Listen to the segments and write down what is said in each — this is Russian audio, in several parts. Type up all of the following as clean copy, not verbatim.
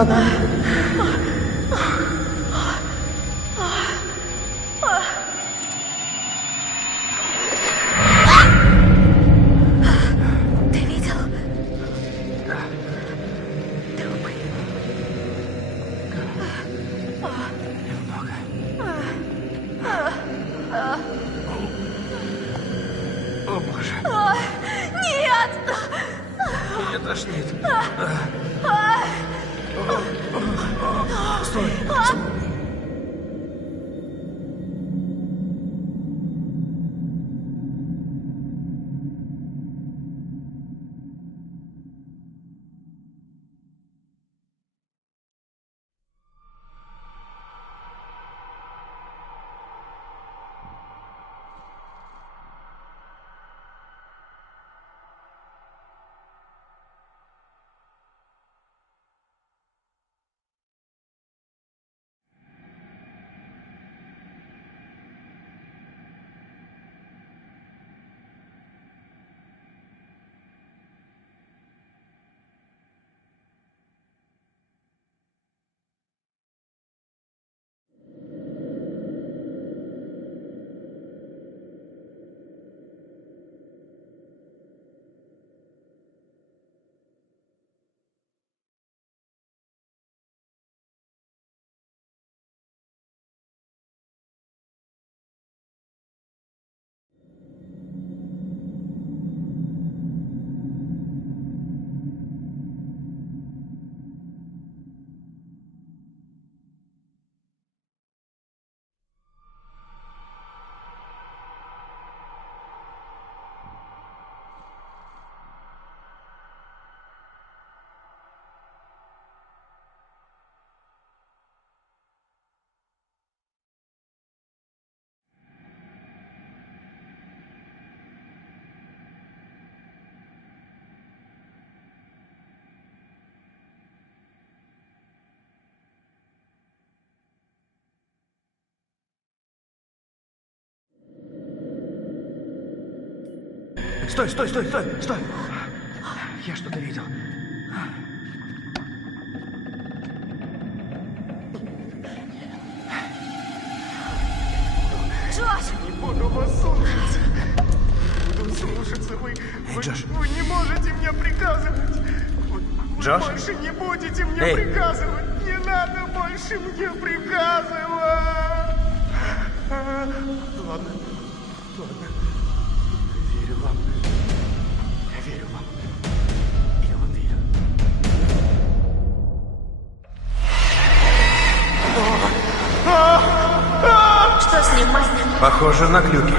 Ладно. Ты видел? Да. Трупы. Немного. О, боже. Нет! Меня тошнит. Стой. Стой, стой, стой, стой, стой! Я что-то видел. Джош! Не буду вас слушаться. Буду слушаться. Джош. Вы не можете мне приказывать. Вы Джош? больше не будете мне Эй. приказывать. Не надо больше мне приказывать. Ладно. Верю вам. Я верю вам. Я вам верю. Что с ним, Майк? Похоже на глюки.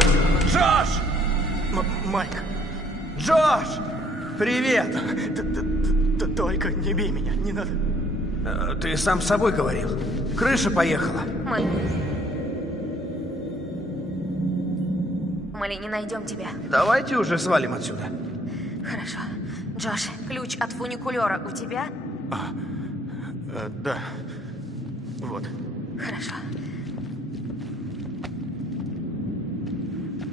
Джош! Майк, Джош! Привет! только не бей меня, не надо. Ты сам с собой говорил. Крыша поехала. Мы ли не найдем тебя? Давайте уже свалим отсюда. Хорошо. Джош, ключ от фуникулера у тебя? Да. Вот. Хорошо.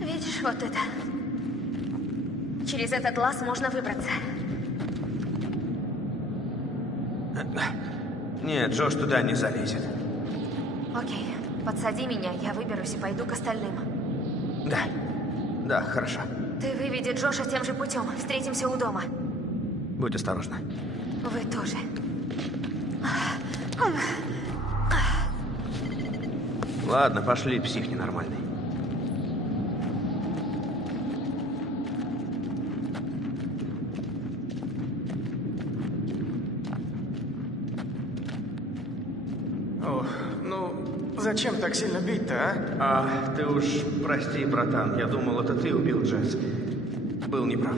Видишь вот это? Через этот лаз можно выбраться. Нет, Джош туда не залезет. Окей, подсади меня, я выберусь и пойду к остальным. Да. Да, хорошо. Ты выведи Джоша тем же путем. Встретимся у дома. Будь осторожна. Вы тоже. Ладно, пошли, псих ненормальный. Ох, ну, зачем так сильно бить-то, а? Ты уж прости, братан. Я думал, это ты убил Джесс. Был неправ.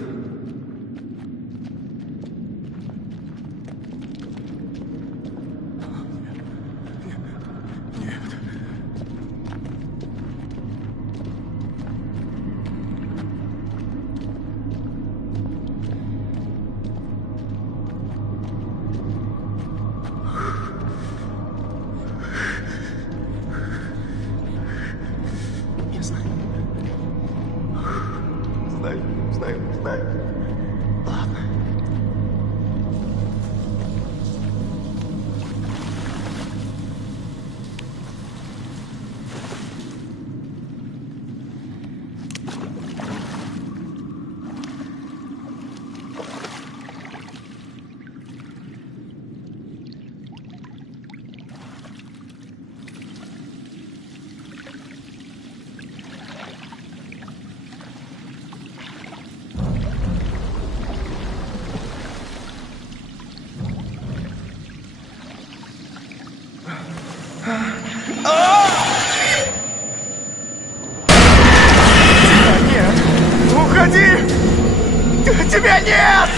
Я знаю. Знаю. Ладно. тебя нет!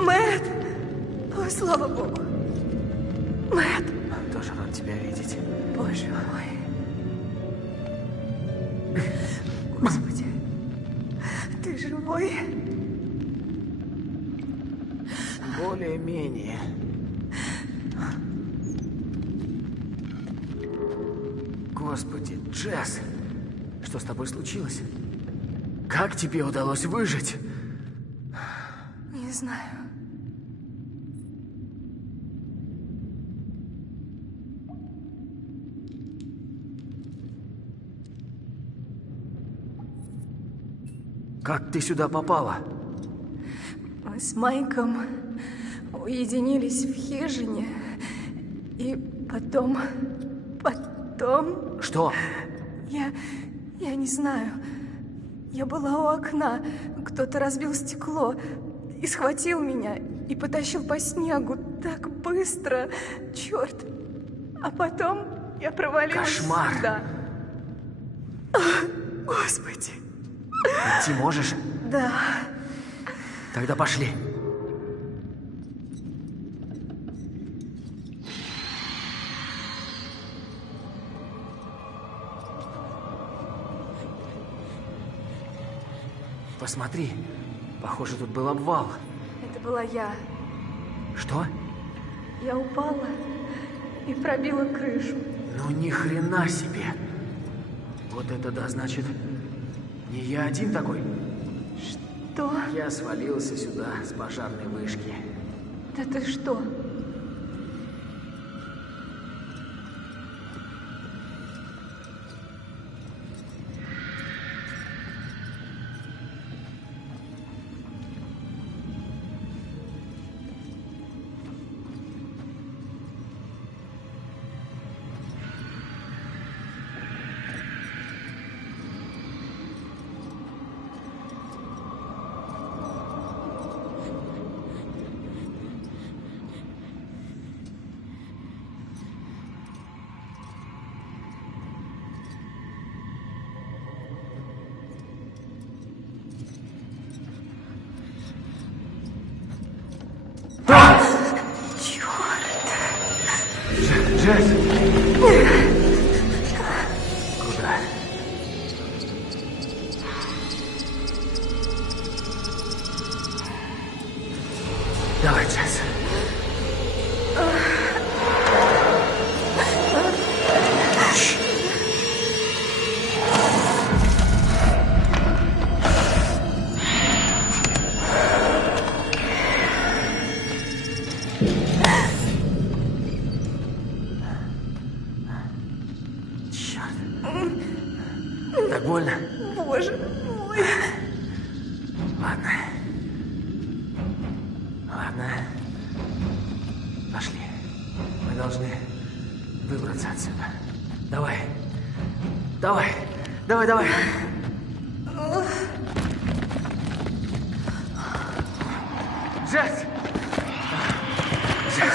Мэтт! Ой, слава богу. Мэтт! Тоже рад тебя видеть. Боже мой. Господи, ты живой? Более-менее. Господи, Джесс, что с тобой случилось? Как тебе удалось выжить? Не знаю. Как ты сюда попала? Мы с Майком уединились в хижине. И потом... Что? Я не знаю. Я была у окна. Кто-то разбил стекло и схватил меня и потащил по снегу так быстро. Черт. А потом я провалилась Кошмар. сюда. Господи. Идти можешь? Да. Тогда пошли. Посмотри, похоже, тут был обвал. Это была я. Что? Я упала и пробила крышу. Ну ни хрена себе. Вот это да, значит, не я один такой. Что? Я свалился сюда с пожарной вышки. Да ты что? Джесс! Куда? Давай, Джесс. Так больно? Боже мой. Ладно. Ладно. Пошли. Мы должны выбраться отсюда. Давай. Давай. Давай, давай. Джесс! Джесс!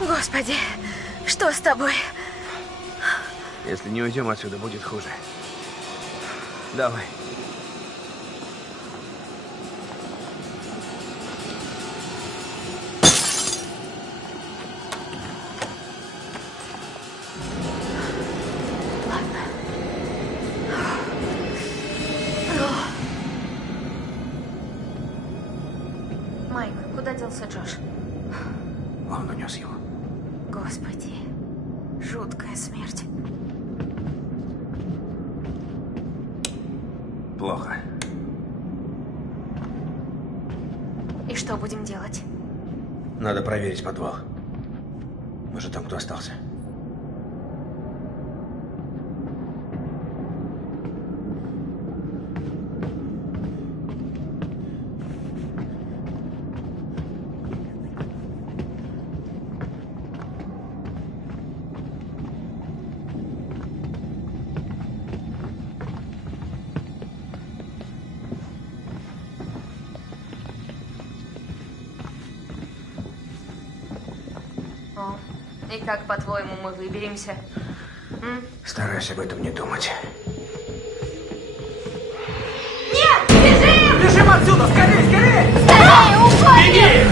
Господи, что с тобой? Если не уйдем отсюда, будет хуже. Давай. Майк, куда делся Джош? Он унес его. Господи, жуткая смерть. Плохо. И что будем делать? Надо проверить подвал. Может, там кто остался. О, и как, по-твоему, мы выберемся? Стараюсь об этом не думать. Бежим отсюда! Скорее, скорее! Скорее, уходим!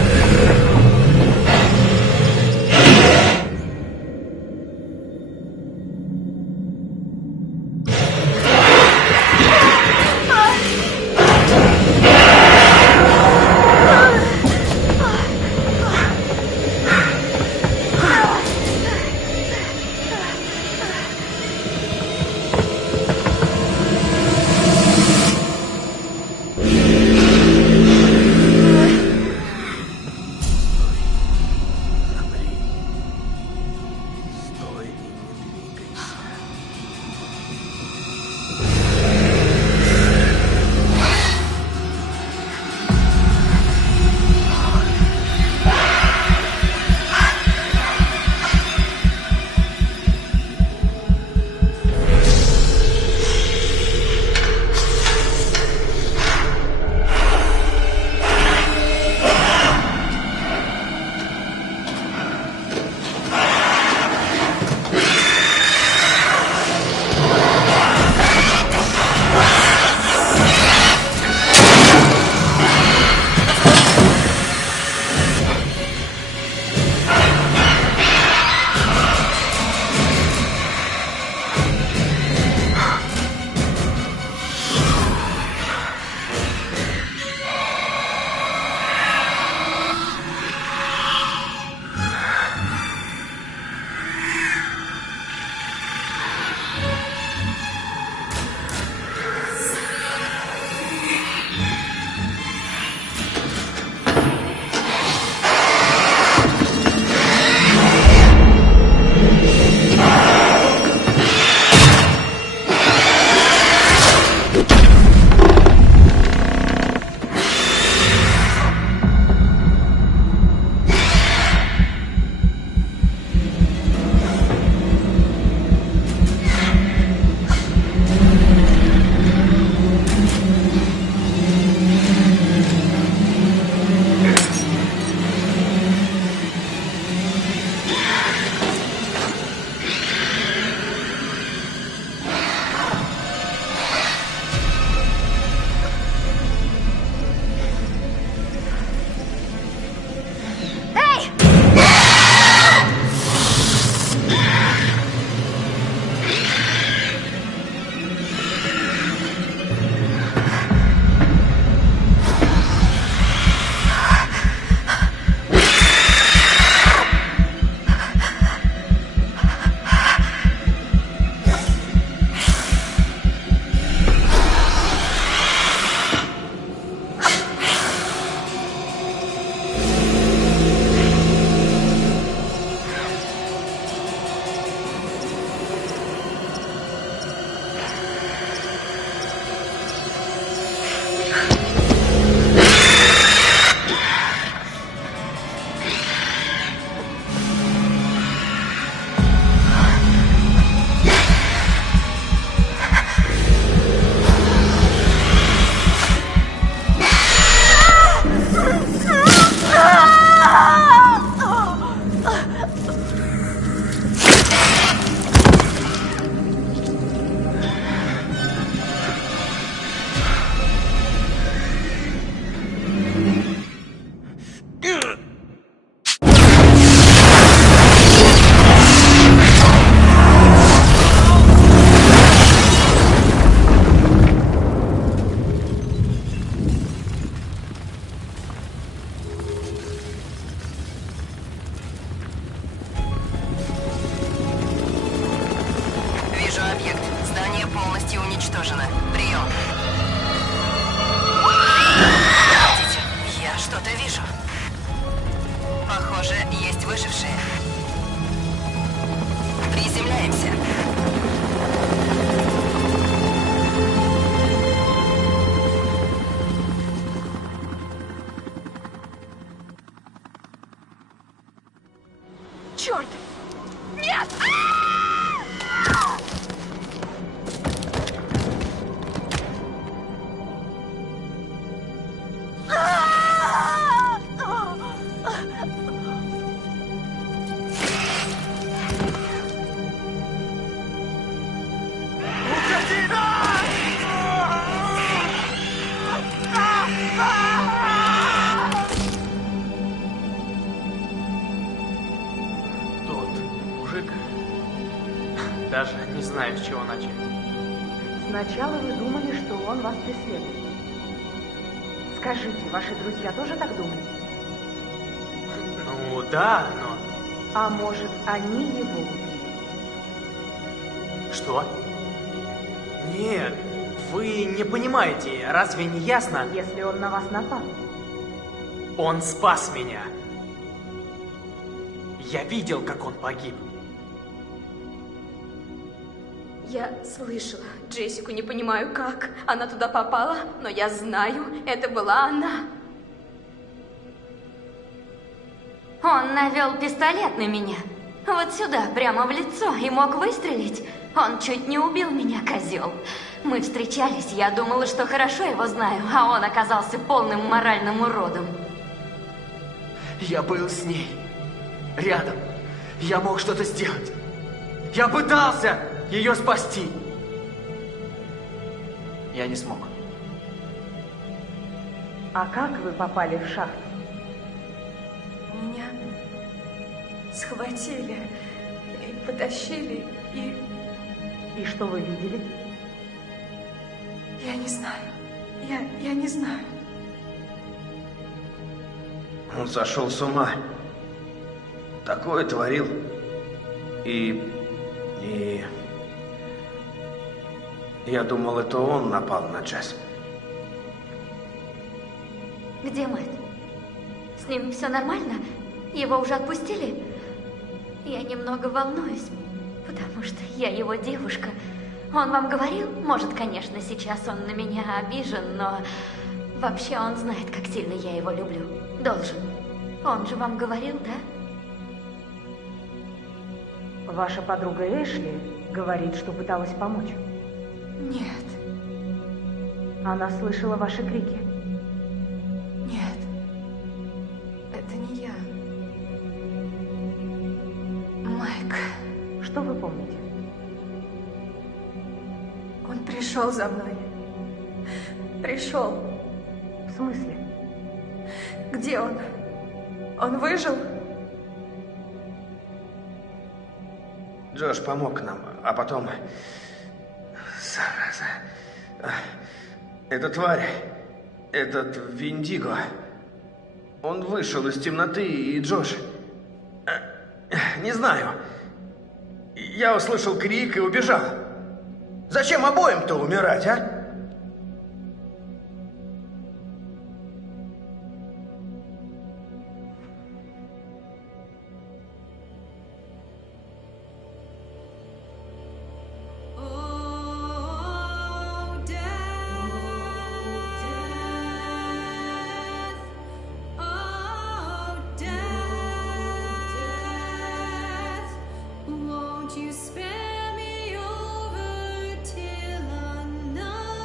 есть выжившие. Приземляемся. Черт! Нет! Тот мужик... Даже не знаю, с чего начать. Сначала вы думали, что он вас преследует. Скажите, ваши друзья тоже так думали? Ну да, но... А может, они его убили? Что? Нет, вы не понимаете, разве не ясно? Если он на вас напал. Он спас меня. Я видел, как он погиб. Я слышала Джессику, не понимаю как. Она туда попала, но я знаю, это была она. Он навел пистолет на меня. Вот сюда, прямо в лицо, и мог выстрелить. Он чуть не убил меня, козел. Мы встречались, я думала, что хорошо его знаю, а он оказался полным моральным уродом. Я был с ней. Рядом. Я мог что-то сделать. Я пытался ее спасти. Я не смог. А как вы попали в шахту? Меня схватили и потащили, и И что вы видели? я не знаю. Я не знаю. Он сошел с ума. Такое творил. И... Я думал, это он напал на Джесс. Где Мэтт? С ним все нормально? Его уже отпустили? Я немного волнуюсь, потому что я его девушка. Он вам говорил? Может, конечно, сейчас он на меня обижен, но... Вообще он знает, как сильно я его люблю. Должен. Он же вам говорил, да? Ваша подруга Эшли говорит, что пыталась помочь. Нет, Она слышала ваши крики. нет. Это не я. Майк, Что вы помните? он пришел за мной. Пришел. В смысле? Где он? Он выжил? Джош помог нам, а потом... Зараза. Эта тварь, этот Виндиго, он вышел из темноты, и Джош... Не знаю. Я услышал крик и убежал. Зачем обоим-то умирать, а? You spare me over till another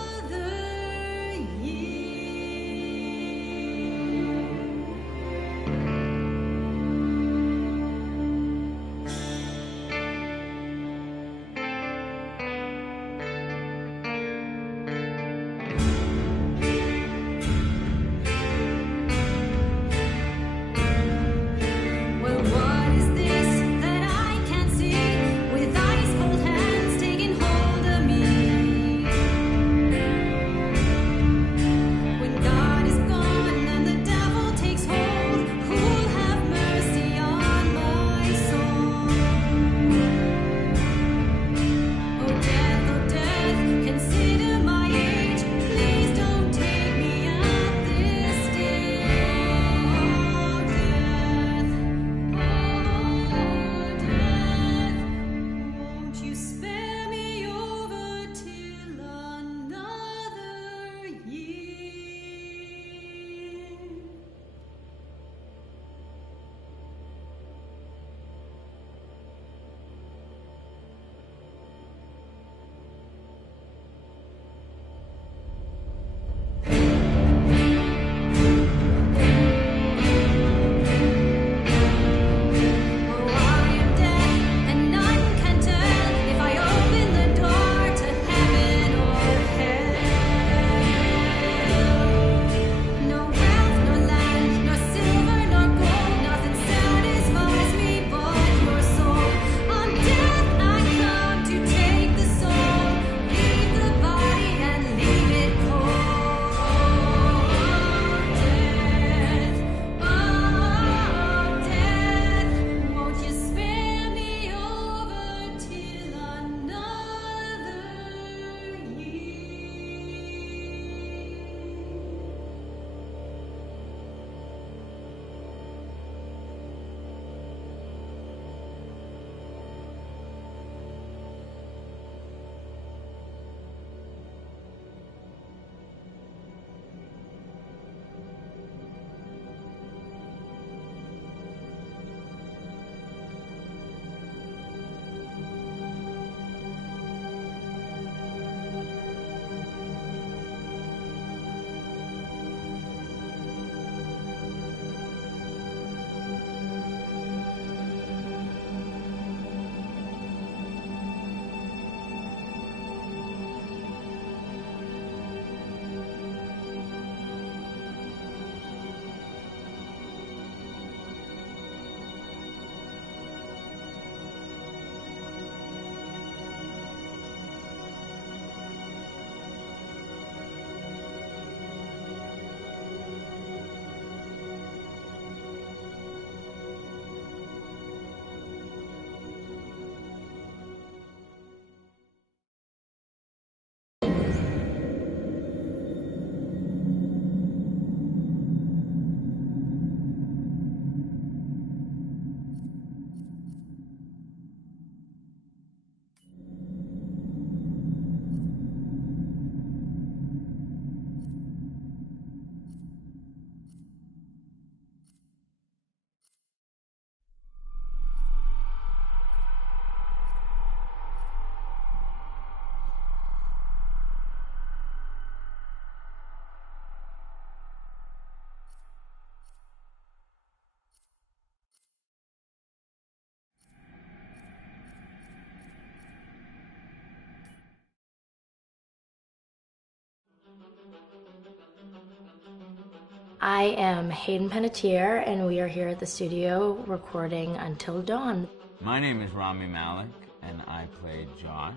I am Hayden Panettiere, and we are here at the studio recording Until Dawn. My name is Rami Malek, and I played Josh.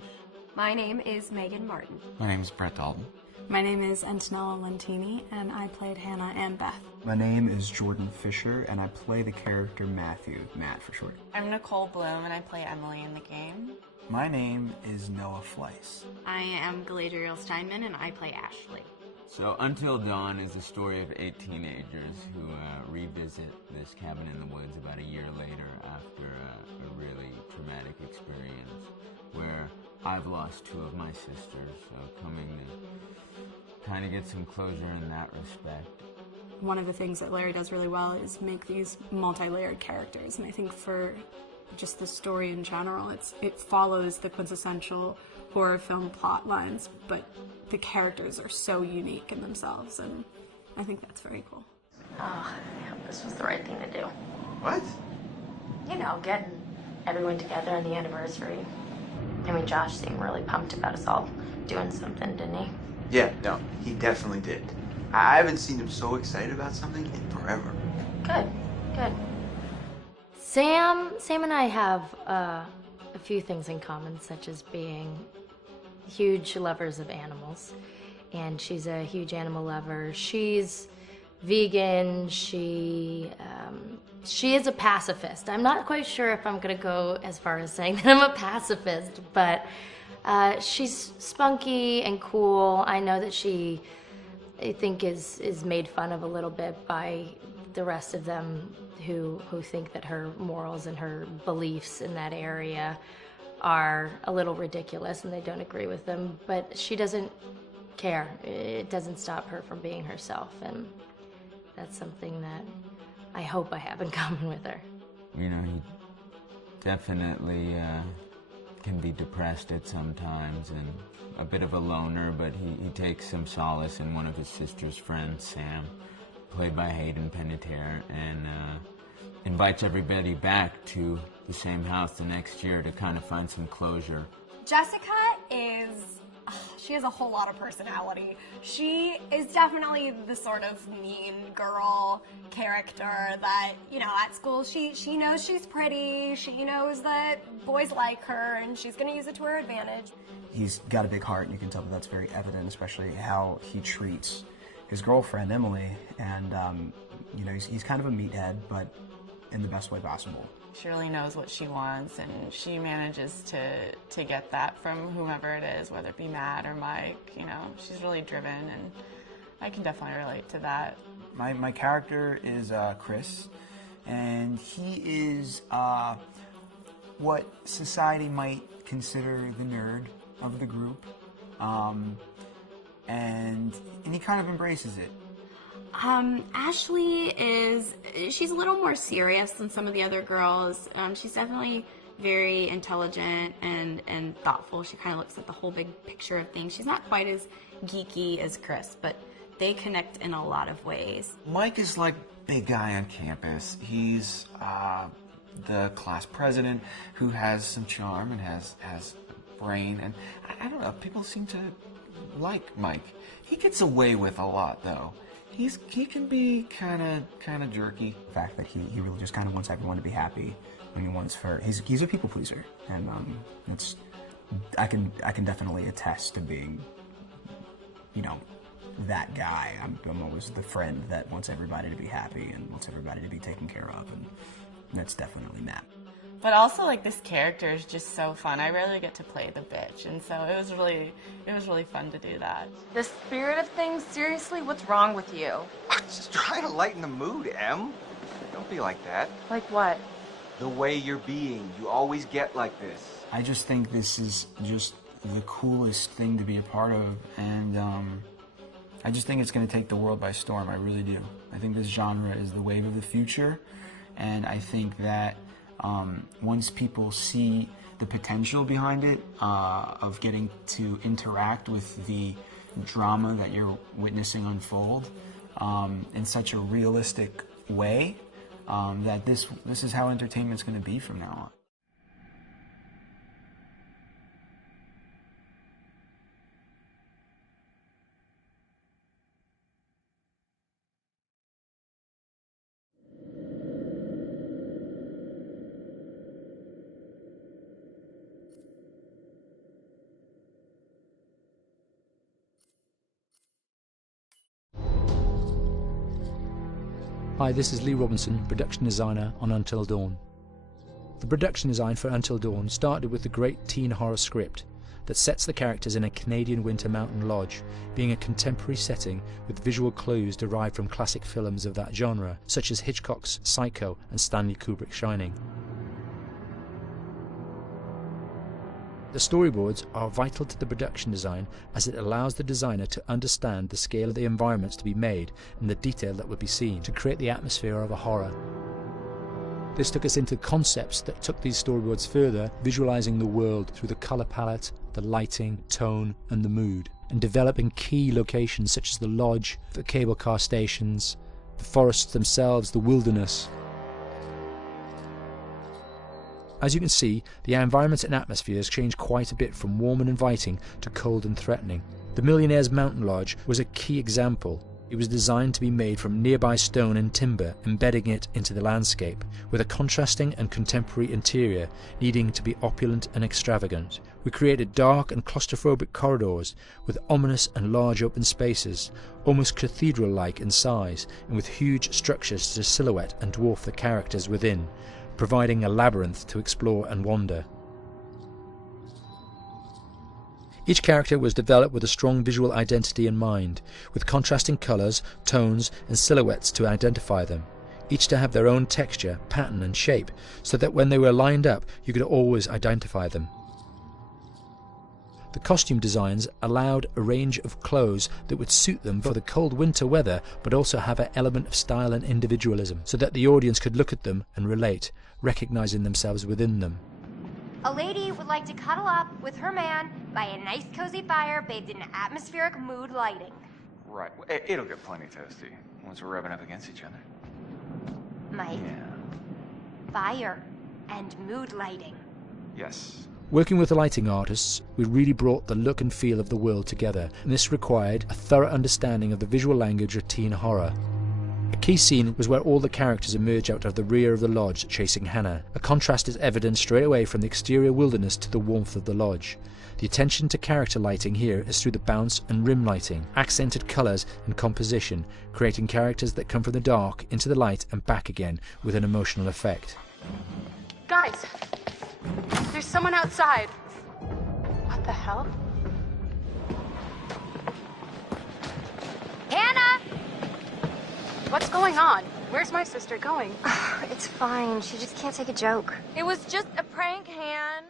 My name is Megan Martin. My name is Brett Dalton. My name is Antonella Lentini, and I played Hannah and Beth. My name is Jordan Fisher, and I play the character Matthew, Matt for short. I'm Nicole Bloom, and I play Emily in the game. My name is Noah Fleiss. I am Galadriel Steinman, and I play Ashley. So Until Dawn is the story of 8 teenagers who revisit this cabin in the woods about a year later after a really traumatic experience where I've lost 2 of my sisters, so coming to kind of get some closure in that respect. One of the things that Larry does really well is make these multi-layered characters, and I think for just the story in general, it follows the quintessential horror film plot lines, but the characters are so unique in themselves, and I think that's very cool. Oh, I hope this was the right thing to do. What? You know, getting everyone together on the anniversary. I mean, Josh seemed really pumped about us all doing something, didn't he? Yeah, no, he definitely did. I haven't seen him so excited about something in forever. Good, good. Sam and I have a few things in common, such as being huge lovers of animals, and she's a huge animal lover. She's vegan. She is a pacifist. I'm not quite sure if I'm gonna go as far as saying that I'm a pacifist, but she's spunky and cool. I know that she, I think, is made fun of a little bit by the rest of them who think that her morals and her beliefs in that area are a little ridiculous and they don't agree with them, but she doesn't care. It doesn't stop her from being herself, and that's something that I hope I have in common with her. You know, he definitely can be depressed at some times and a bit of a loner, but he takes some solace in one of his sister's friends, Sam, played by Hayden Panettiere, and invites everybody back to the same house the next year to kind of find some closure. Jessica she has a whole lot of personality. She is definitely the sort of mean girl character that, you know, at school she knows she's pretty, she knows that boys like her, and she's going to use it to her advantage. He's got a big heart, and you can tell that that's very evident, especially how he treats his girlfriend, Emily, and, you know, he's kind of a meathead, but in the best way possible. She really knows what she wants, and she manages to get that from whomever it is, whether it be Matt or Mike. You know, she's really driven, and I can definitely relate to that. My character is Chris, and he is what society might consider the nerd of the group, and he kind of embraces it. Ashley she's a little more serious than some of the other girls. She's definitely very intelligent and thoughtful. She kind of looks at the whole big picture of things. She's not quite as geeky as Chris, but they connect in a lot of ways. Mike is like big guy on campus. He's the class president who has some charm and has brain, and I don't know, people seem to like Mike. He gets away with a lot, though. He can be kind of jerky. The fact that he really just kind of wants everyone to be happy. When he wants he's a people pleaser, and I can definitely attest to being, you know, that guy. I'm always the friend that wants everybody to be happy and wants everybody to be taken care of, and that's definitely Matt. But also, like, this character is just so fun. I rarely get to play the bitch, and so it was really fun to do that. The spirit of things, seriously, what's wrong with you? I'm just trying to lighten the mood, Em. Don't be like that. Like what? The way you're being. You always get like this. I just think this is just the coolest thing to be a part of, and I just think it's going to take the world by storm. I really do. I think this genre is the wave of the future, and I think that once people see the potential behind it, of getting to interact with the drama that you're witnessing unfold in such a realistic way, that this is how entertainment's going to be from now on. Hi, this is Lee Robinson, production designer on Until Dawn. The production design for Until Dawn started with the great teen horror script that sets the characters in a Canadian winter mountain lodge, being a contemporary setting with visual clues derived from classic films of that genre, such as Hitchcock's Psycho and Stanley Kubrick's Shining. The storyboards are vital to the production design as it allows the designer to understand the scale of the environments to be made and the detail that would be seen to create the atmosphere of a horror. This took us into concepts that took these storyboards further, visualizing the world through the color palette, the lighting, tone, and the mood, and developing key locations such as the lodge, the cable car stations, the forests themselves, the wilderness. As you can see, the environments and atmospheres change quite a bit from warm and inviting to cold and threatening. The Millionaire's Mountain Lodge was a key example. It was designed to be made from nearby stone and timber, embedding it into the landscape, with a contrasting and contemporary interior needing to be opulent and extravagant. We created dark and claustrophobic corridors with ominous and large open spaces, almost cathedral-like in size, and with huge structures to silhouette and dwarf the characters within, providing a labyrinth to explore and wander. Each character was developed with a strong visual identity in mind, with contrasting colours, tones and silhouettes to identify them, each to have their own texture, pattern and shape, so that when they were lined up you could always identify them. The costume designs allowed a range of clothes that would suit them for the cold winter weather, but also have an element of style and individualism, so that the audience could look at them and relate, recognizing themselves within them. A lady would like to cuddle up with her man by a nice cozy fire bathed in atmospheric mood lighting. Right. It'll get plenty toasty once we're rubbing up against each other. Mike, fire and mood lighting. Yes. Working with the lighting artists, we really brought the look and feel of the world together, and this required a thorough understanding of the visual language of teen horror. A key scene was where all the characters emerge out of the rear of the lodge chasing Hannah. A contrast is evident straight away from the exterior wilderness to the warmth of the lodge. The attention to character lighting here is through the bounce and rim lighting, accented colours and composition, creating characters that come from the dark into the light and back again with an emotional effect. Guys, there's someone outside. What the hell? Hannah! What's going on? Where's my sister going? It's fine. She just can't take a joke. It was just a prank, Han.